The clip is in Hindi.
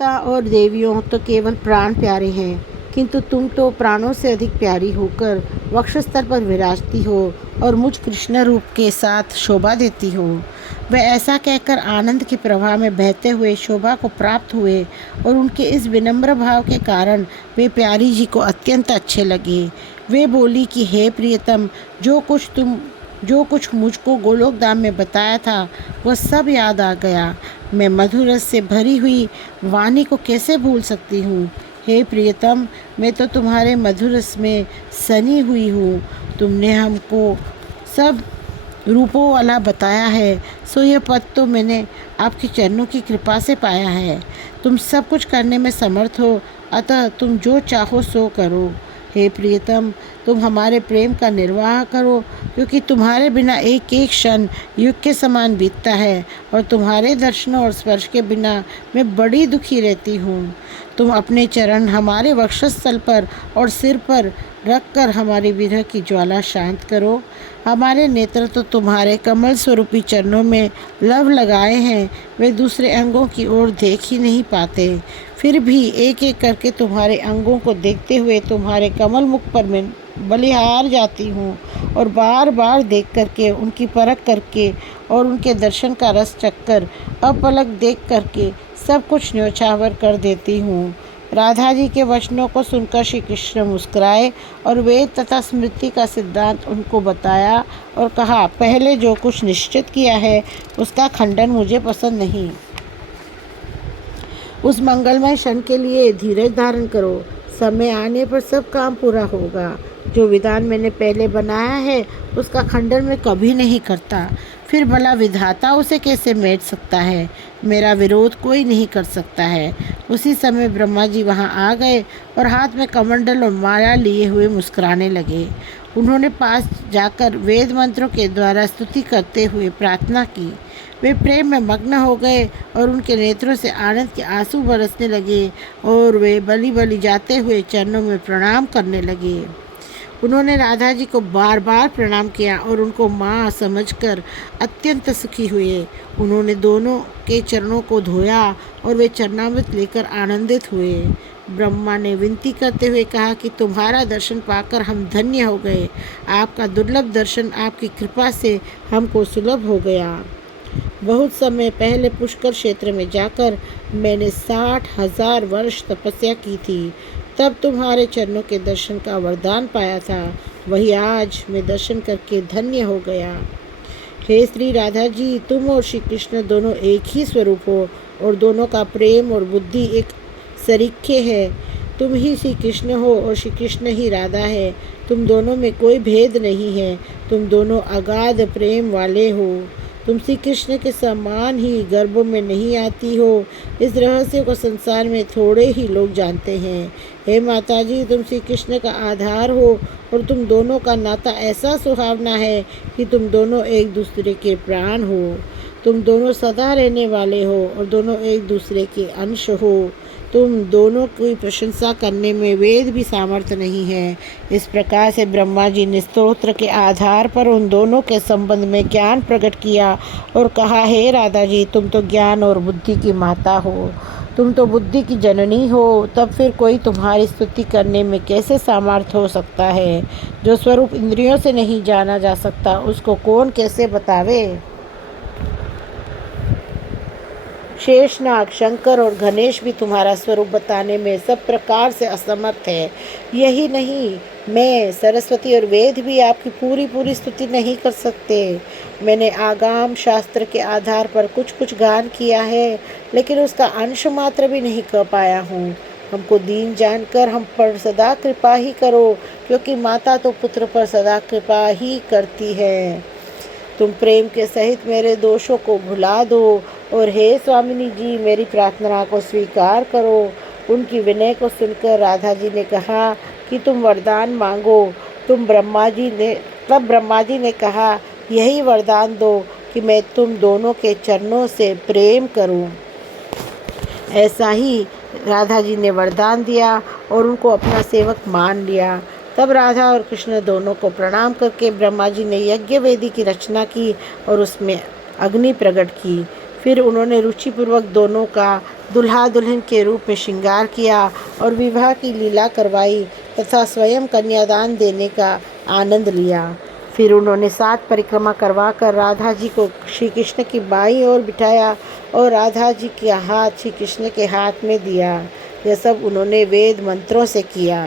देवता और देवियों तो केवल प्राण प्यारे हैं, किंतु तुम तो प्राणों से अधिक प्यारी होकर वक्षस्थल पर विराजती हो और मुझ कृष्ण रूप के साथ शोभा देती हो। वह ऐसा कहकर आनंद के प्रवाह में बहते हुए शोभा को प्राप्त हुए और उनके इस विनम्र भाव के कारण वे प्यारी जी को अत्यंत अच्छे लगे। वे बोली कि हे प्रियतम, जो कुछ मुझको गोलोक धाम में बताया था वह सब याद आ गया। मैं मधुर रस से भरी हुई वाणी को कैसे भूल सकती हूँ। हे प्रियतम, मैं तो तुम्हारे मधुर रस में सनी हुई हूँ। तुमने हमको सब रूपों वाला बताया है, सो यह पद तो मैंने आपके चरणों की कृपा से पाया है। तुम सब कुछ करने में समर्थ हो, अतः तुम जो चाहो सो करो। हे प्रियतम, तुम हमारे प्रेम का निर्वाह करो, क्योंकि तुम्हारे बिना एक एक क्षण युग के समान बीतता है और तुम्हारे दर्शनों और स्पर्श के बिना मैं बड़ी दुखी रहती हूँ। तुम अपने चरण हमारे वक्षस्थल पर और सिर पर रखकर हमारी विरह की ज्वाला शांत करो। हमारे नेत्र तो तुम्हारे कमल स्वरूपी चरणों में लव लगाए हैं, वे दूसरे अंगों की ओर देख ही नहीं पाते। फिर भी एक एक करके तुम्हारे अंगों को देखते हुए तुम्हारे कमल मुख पर मैं बलिहार जाती हूँ और बार बार देख करके उनकी परख करके और उनके दर्शन का रस चखकर अपलक देख करके सब कुछ न्योछावर कर देती हूँ। राधा जी के वचनों को सुनकर श्री कृष्ण मुस्कुराए और वेद तथा स्मृति का सिद्धांत उनको बताया और कहा, पहले जो कुछ निश्चित किया है उसका खंडन मुझे पसंद नहीं। उस मंगलमय क्षण के लिए धीरज धारण करो, समय आने पर सब काम पूरा होगा। जो विधान मैंने पहले बनाया है उसका खंडन मैं कभी नहीं करता, फिर भला विधाता उसे कैसे मेट सकता है। मेरा विरोध कोई नहीं कर सकता है। उसी समय ब्रह्मा जी वहाँ आ गए और हाथ में कमंडल और माला लिए हुए मुस्कुराने लगे। उन्होंने पास जाकर वेद मंत्रों के द्वारा स्तुति करते हुए प्रार्थना की। वे प्रेम में मग्न हो गए और उनके नेत्रों से आनंद के आंसू बरसने लगे और वे बलि बलि जाते हुए चरणों में प्रणाम करने लगे। उन्होंने राधा जी को बार बार प्रणाम किया और उनको माँ समझकर अत्यंत सुखी हुए। उन्होंने दोनों के चरणों को धोया और वे चरणामृत लेकर आनंदित हुए। ब्रह्मा ने विनती करते हुए कहा कि तुम्हारा दर्शन पाकर हम धन्य हो गए। आपका दुर्लभ दर्शन आपकी कृपा से हमको सुलभ हो गया। बहुत समय पहले पुष्कर क्षेत्र में जाकर मैंने 60,000 वर्ष तपस्या की थी, तब तुम्हारे चरणों के दर्शन का वरदान पाया था। वही आज मैं दर्शन करके धन्य हो गया। हे श्री राधा जी, तुम और श्री कृष्ण दोनों एक ही स्वरूप हो और दोनों का प्रेम और बुद्धि एक सरीखे है। तुम ही श्री कृष्ण हो और श्री कृष्ण ही राधा है। तुम दोनों में कोई भेद नहीं है। तुम दोनों अगाध प्रेम वाले हो। तुम श्री कृष्ण के समान ही गर्भों में नहीं आती हो। इस रहस्य को संसार में थोड़े ही लोग जानते हैं। हे माता जी, तुम श्री कृष्ण का आधार हो और तुम दोनों का नाता ऐसा सुहावना है कि तुम दोनों एक दूसरे के प्राण हो। तुम दोनों सदा रहने वाले हो और दोनों एक दूसरे के अंश हो। तुम दोनों की प्रशंसा करने में वेद भी सामर्थ्य नहीं है। इस प्रकार से ब्रह्मा जी ने स्तोत्र के आधार पर उन दोनों के संबंध में ज्ञान प्रकट किया और कहा, हे राधा जी, तुम तो ज्ञान और बुद्धि की माता हो, तुम तो बुद्धि की जननी हो। तब फिर कोई तुम्हारी स्तुति करने में कैसे सामर्थ्य हो सकता है। जो स्वरूप इंद्रियों से नहीं जाना जा सकता उसको कौन कैसे बतावे। शेषनाग, शंकर और गणेश भी तुम्हारा स्वरूप बताने में सब प्रकार से असमर्थ है। यही नहीं, मैं सरस्वती और वेद भी आपकी पूरी स्तुति नहीं कर सकते। मैंने आगाम शास्त्र के आधार पर कुछ कुछ गान किया है, लेकिन उसका अंश मात्र भी नहीं कर पाया हूँ। हमको दीन जानकर हम पर सदा कृपा ही करो, क्योंकि माता तो पुत्र पर सदा कृपा ही करती है। तुम प्रेम के सहित मेरे दोषों को भुला दो और हे स्वामिनी जी, मेरी प्रार्थना को स्वीकार करो। उनकी विनय को सुनकर राधा जी ने कहा कि तुम वरदान मांगो। तब ब्रह्मा जी ने कहा, यही वरदान दो कि मैं तुम दोनों के चरणों से प्रेम करूं। ऐसा ही राधा जी ने वरदान दिया और उनको अपना सेवक मान लिया। तब राधा और कृष्ण दोनों को प्रणाम करके ब्रह्मा जी ने यज्ञ वेदी की रचना की और उसमें अग्नि प्रकट की। फिर उन्होंने रुचिपूर्वक दोनों का दुल्हा दुल्हन के रूप में श्रृंगार किया और विवाह की लीला करवाई तथा स्वयं कन्यादान देने का आनंद लिया। फिर उन्होंने 7 परिक्रमा करवा कर राधा जी को श्री कृष्ण की बाईं ओर बिठाया और राधा जी का हाथ श्री कृष्ण के हाथ में दिया। यह सब उन्होंने वेद मंत्रों से किया।